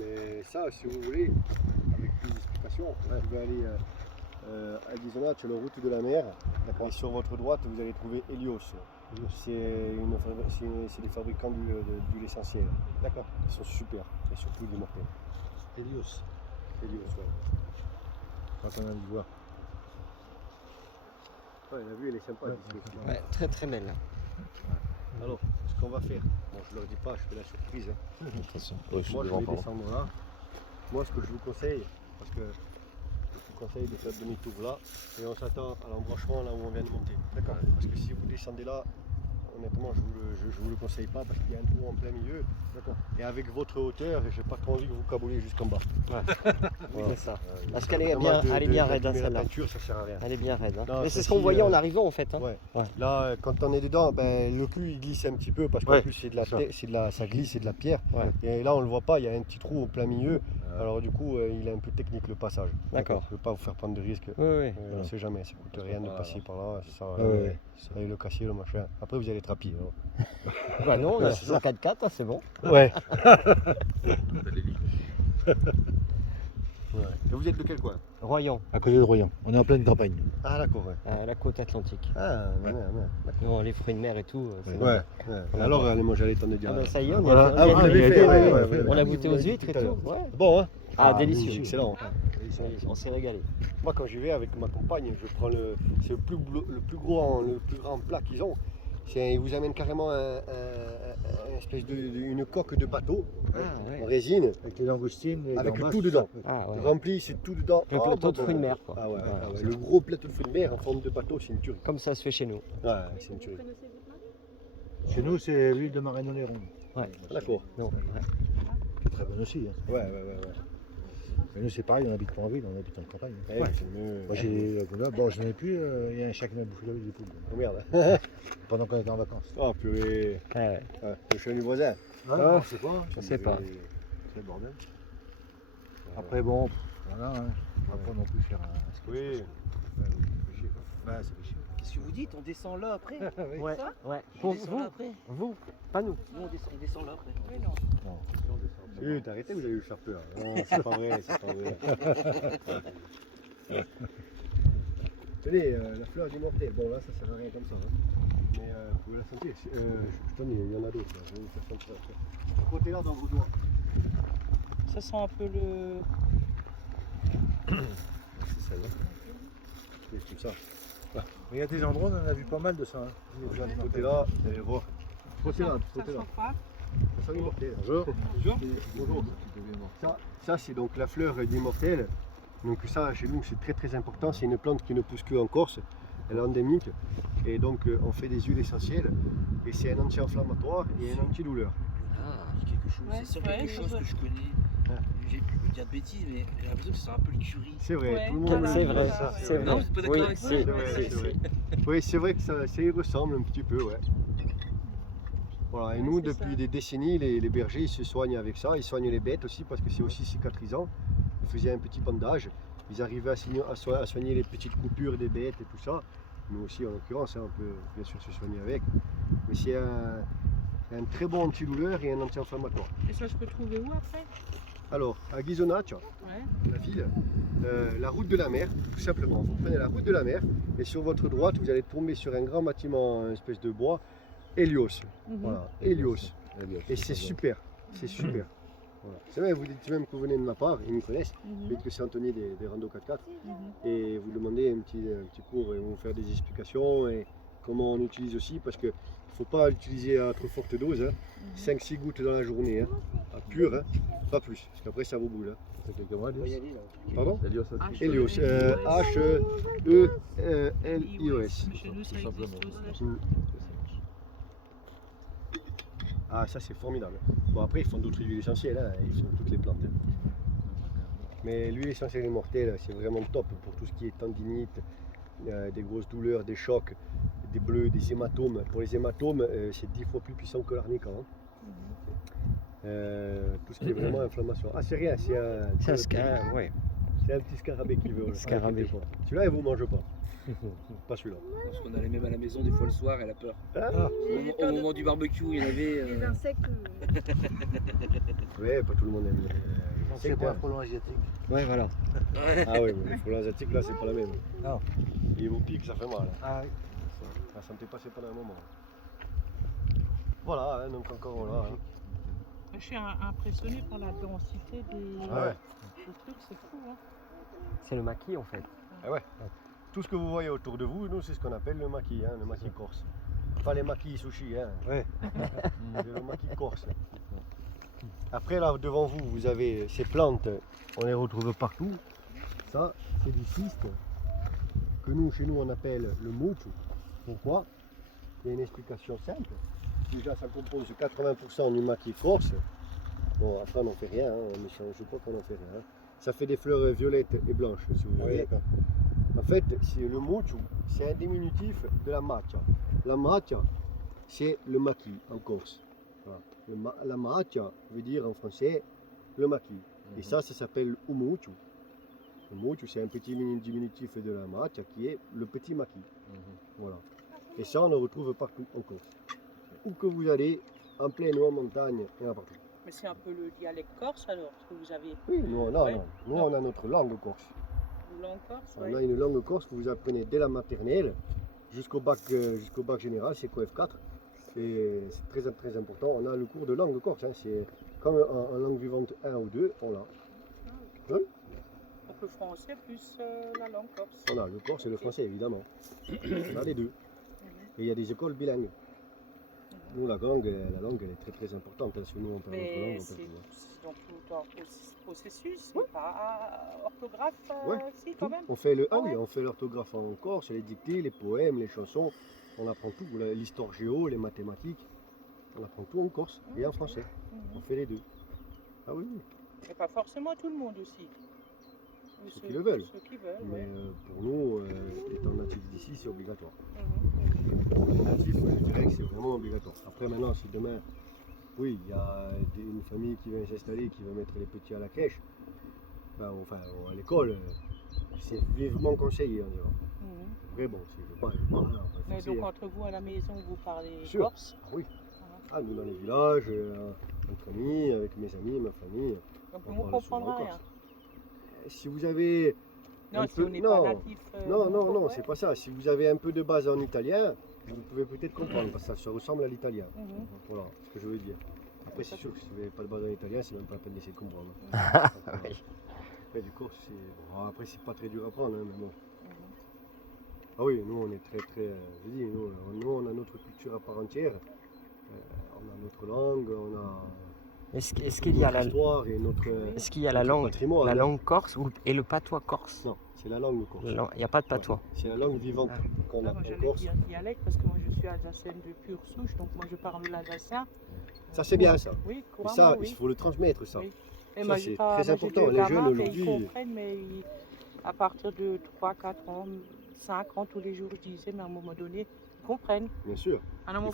Mais ça, si vous voulez, avec plus d'explications, vous pouvez aller à Ghisonaccia, sur la route de la mer. Et sur votre droite, vous allez trouver Helios. C'est des fabricants d'huile essentielle. D'accord. Ils sont super, et surtout des mortels. Helios. Helios, ouais. Quand on a dû voir. Ouais, la vue, elle est sympa. Ouais, d'ici aussi. Ouais, très très belle. Alors, ce qu'on va faire, bon, je leur dis pas, je fais la surprise. Hein. Attention. Moi, je vais descendre là. Moi, ce que je vous conseille, parce que je vous conseille de faire demi-tour là, et on s'attend à l'embranchement là où on vient de monter. D'accord. Parce que si vous descendez là, honnêtement, je vous le conseille pas parce qu'il y a un trou en plein milieu. D'accord. Et avec votre hauteur, j'ai pas trop envie que vous cabouliez jusqu'en bas. Ouais. Voilà. C'est ça. Parce qu'elle est Dommage bien, elle est bien raide, hein, d'abîmer la celle-là. peinture, ça sert à rien. Elle est bien raide. Hein. Non, Mais c'est ce celle-ci, qu'on voyait en arrivant en fait. Hein. Ouais. Ouais. Là, quand on est dedans, ben, le cul il glisse un petit peu parce qu'en Ouais, plus c'est ça glisse, c'est de la pierre. Ouais. Et là on le voit pas, il y a un petit trou au plein milieu. Alors du coup, il est un peu technique le passage. D'accord. Je ne veux pas vous faire prendre de risques. Oui, oui. On ne sait jamais, ça coûte rien de passer par là. Ça, Ouais. ça va le casser le machin. Après vous allez être à pied. Bah non, on a 4x4, hein, c'est bon. Ouais. Et vous êtes de quel coin? Royan, À côté de Royan. On est en pleine campagne. Ah d'accord, ouais. la côte atlantique. Ah, ouais. Non, les fruits de mer et tout. c'est bon. Ouais. Alors, allez, moi j'allais t'en dire. Ah bah ça y est, on y Voilà. a Ah, vous l'avez fait, ouais. On a goûté aux huîtres et tout à tout. l'heure. Ouais. Bon, hein? Ah, délicieux. Excellent. On s'est régalé. Moi, quand j'y vais avec ma compagne, je prends c'est le plus grand plat qu'ils ont. Ils vous amènent carrément une espèce une coque de bateau en résine, Avec les langoustines. Les avec gambas, tout dedans. Ah ouais. Rempli, c'est tout dedans. Le plateau de fruits de mer quoi. Ah ouais, Ah, Le gros plateau de fruits de mer en forme de bateau, c'est une tuerie. Comme ça se fait chez nous. Ouais, c'est une tuerie. Chez nous, c'est l'huile de Marino Néron. Ouais. D'accord. Non, ouais. Qui est très bonne aussi. Hein. Ouais. Mais nous, c'est pareil, on habite pas en ville, on habite en campagne. Ouais, c'est mieux. Moi, j'ai là, bon, je n'en ai plus, il y a un chat qui m'a bouffé la vie des poules. Oh merde. Pendant qu'on était en vacances. Oh purée. Ouais. Le chien du voisin. Ah, je sais pas. Je sais pas. C'est le bordel. Après, bon, voilà, hein. On va pas non plus faire un sketch. Oui. Bah, ça fait chier. Qu'est-ce que vous dites? On descend là après? Ouais. Ça Ouais. On Pour descend là vous, après? vous, pas nous. Nous on descend là après. Oui, Oui, t'arrêtez, vous allez lui faire peur. Non, c'est pas vrai, c'est pas vrai. Tenez, la fleur d'immortel. Bon, là, ça sert à rien comme ça. Hein. Mais vous pouvez la sentir. Putain, il y en a d'autres. Là. Je vais vous faire sentir. Côté là dans vos doigts. Ça sent un peu le. C'est ça, là. C'est tout ça. Mais il y a des endroits où on en a vu pas mal de ça. Hein. Déjà de côté là, vous allez voir. Côté là, côté là. Ça sent l'immortel. Bonjour. Bonjour. Ça c'est donc la fleur d'immortel. Donc ça, chez nous, c'est très très important. C'est une plante qui ne pousse que en Corse. Elle est endémique. Et donc, on fait des huiles essentielles. Et c'est un anti-inflammatoire et un antidouleur. Ah, quelque chose. C'est sûr quelque chose que je connais. J'ai pu me dire de bêtises, mais j'ai l'impression que ça sent un peu le curry. C'est vrai, Ouais, tout le monde C'est le dit, vrai, ça, c'est vrai. Non, vous êtes pas d'accord Oui, avec ça? c'est C'est vrai, c'est- c'est vrai. Oui, c'est vrai que ça y ressemble un petit peu, ouais. Voilà, et Ouais, nous, c'est depuis ça. des décennies, les bergers ils se soignent avec ça. Ils soignent les bêtes aussi parce que c'est aussi cicatrisant. Ils faisaient un petit bandage. Ils arrivaient à soigner les petites coupures des bêtes et tout ça. Nous aussi, en l'occurrence, hein, on peut bien sûr se soigner avec. Mais c'est un très bon antidouleur et un anti-inflammatoire. Et ça, je peux trouver où après? Alors, à Ghisonaccia, Ouais. la ville, la route de la mer, tout simplement. Vous prenez la route de la mer et sur votre droite, vous allez tomber sur un grand bâtiment, une espèce de bois, Helios. Voilà, Helios. Et c'est super, c'est super. Voilà. C'est vrai, vous dites même que vous venez de ma part, ils me connaissent, vous dites que c'est Anthony des Rando 4x4 et vous demandez un petit cours et vont vous faire des explications et comment on utilise aussi parce qu'il ne faut pas l'utiliser à trop forte dose, hein. 5-6 gouttes dans la journée, hein. À pur, hein. Pas plus, parce qu'après ça vous boule. Hein. Ça fait quelques mois, On va y aller là. Pardon? Helios. Helios, H-E-E-L-I-O-S. Chez nous, ça Tout simplement. existe aussi. Ah, ça c'est formidable. Bon, après, ils font d'autres huiles essentielles, hein. Ils font toutes les plantes. Mais l'huile essentielle immortelle, c'est vraiment top pour tout ce qui est tendinite, des grosses douleurs, des chocs, des bleus, des hématomes. Pour les hématomes, c'est 10 fois plus puissant que l'arnica. Hein. Tout ce qui est vraiment inflammation. Ah, c'est rien, c'est Ouais. c'est un petit scarabée qui veut. Scarabée. Celui-là, il ne vous mange pas. Pas celui-là. Parce qu'on allait même à la maison des fois le soir, elle a peur. Ah, Au moment du barbecue, il y en avait. Les insectes. ouais, pas tout le monde aime. Donc c'est pour un frelon asiatique. Ouais, voilà. Ouais. Ah oui, mais les frelons asiatiques là, c'est pas la même. Non. Et vos pics, ça fait mal. Ah oui. La santé passée pendant un moment. Voilà, hein, donc encore voilà. Hein. Je suis impressionnée par la densité des trucs, c'est fou. Hein. C'est le maquis en fait. Ah ouais. Tout ce que vous voyez autour de vous, nous, c'est ce qu'on appelle le maquis, hein, le maquis corse. Pas les maquis sushi, hein. Ouais. C'est le maquis corse. Après, là, devant vous, vous avez ces plantes, on les retrouve partout. Ça, c'est du cyste que nous, chez nous, on appelle le moutou. Pourquoi? Il y a une explication simple. Déjà, ça compose 80% du maquis corse. Bon, après, on n'en fait rien, hein, mais je crois qu'on n'en fait rien. Ça fait des fleurs violettes et blanches, si vous voulez. En fait, le moutou, c'est un diminutif de la matcha. La matcha, c'est le maquis en Corse. Voilà. La matcha veut dire en français le maquis. Et ça s'appelle umutu. Le mutu, c'est un petit diminutif de la matcha qui est le petit maquis. Voilà. Et ça, on le retrouve partout en Corse. Où que vous allez, en plaine ou en montagne, il y en a partout. Mais c'est un peu le dialecte corse alors, ce que vous avez. Oui, nous, on a notre langue corse. Langue corse, On a une langue corse que vous apprenez dès la maternelle jusqu'au bac général, c'est QF4. Et c'est très important. On a le cours de langue corse. Hein. C'est comme en langue vivante 1 ou 2, on l'a. Oui. Donc le français plus la langue corse. On a le corse et le français, évidemment. On a les deux. Et il y a des écoles bilingues. Nous, la langue, elle est très importante. Hein. Si nous, on parle notre langue, on c'est peut donc tout en processus, pas orthographe, si tout. quand même. On fait le, Ah ouais. on fait l'orthographe en corse, les dictées, les poèmes, les chansons. On apprend tout, l'histoire géo, les mathématiques. On apprend tout en corse et en français. On fait les deux. Ah oui, oui. Mais pas forcément tout le monde aussi. Ceux qui le veulent. Ceux qui veulent, Mais ouais. pour nous, étant natif d'ici, c'est obligatoire. Mhm. Pour les natifs, je dirais que c'est vraiment obligatoire. Après, maintenant, si demain, oui, il y a une famille qui vient s'installer, qui va mettre les petits à la crèche, ben, enfin, à l'école, c'est vivement conseillé, on dirait. Mhm. Après, bon, je ne veux pas on va pas Mais forcer, donc hein. entre vous à la maison, vous parlez Sûr. corse. Ah oui. Ah, nous, dans les villages, entre amis, avec mes amis, ma famille. Donc on vous ne parle souvent comprendrez corse. rien. Si vous avez. Non, un si peu- on n'est non. pas natif. Non, c'est pas ça. Si vous avez un peu de base en italien, vous pouvez peut-être comprendre, parce que ça se ressemble à l'italien. Voilà ce que je veux dire. Après, c'est sûr que si vous n'avez pas de base en italien, c'est même pas la peine d'essayer de comprendre. Oui. Après, du corse, bon, après, c'est pas très dur à apprendre, hein, mais bon. Ah oui, nous, on est je dis, nous, on a notre culture à part entière. On a notre langue, on a Est-ce qu'il y a notre la, histoire et notre, est-ce qu'il y a la notre langue, patrimoine. la langue corse et le patois corse? Non, c'est la langue corse. Il n'y a pas de patois. C'est la langue vivante qu'on a Moi en j'allais Corse. dire dialecte parce que moi je suis alsacienne de pure souche, donc moi je parle l'alsacien. Ça, c'est bien ça. Oui, Et couramment, ça, oui. il faut le transmettre, ça. Oui. Et Ça, moi, c'est j'ai pas- très moi, j'ai important. deux Les jeunes, gamins, mais aujourd'hui, ils comprennent, mais à partir de 3, 4 ans, 5 ans, tous les jours, je disais, mais à un moment donné, ils comprennent. Bien sûr. Ah non, mon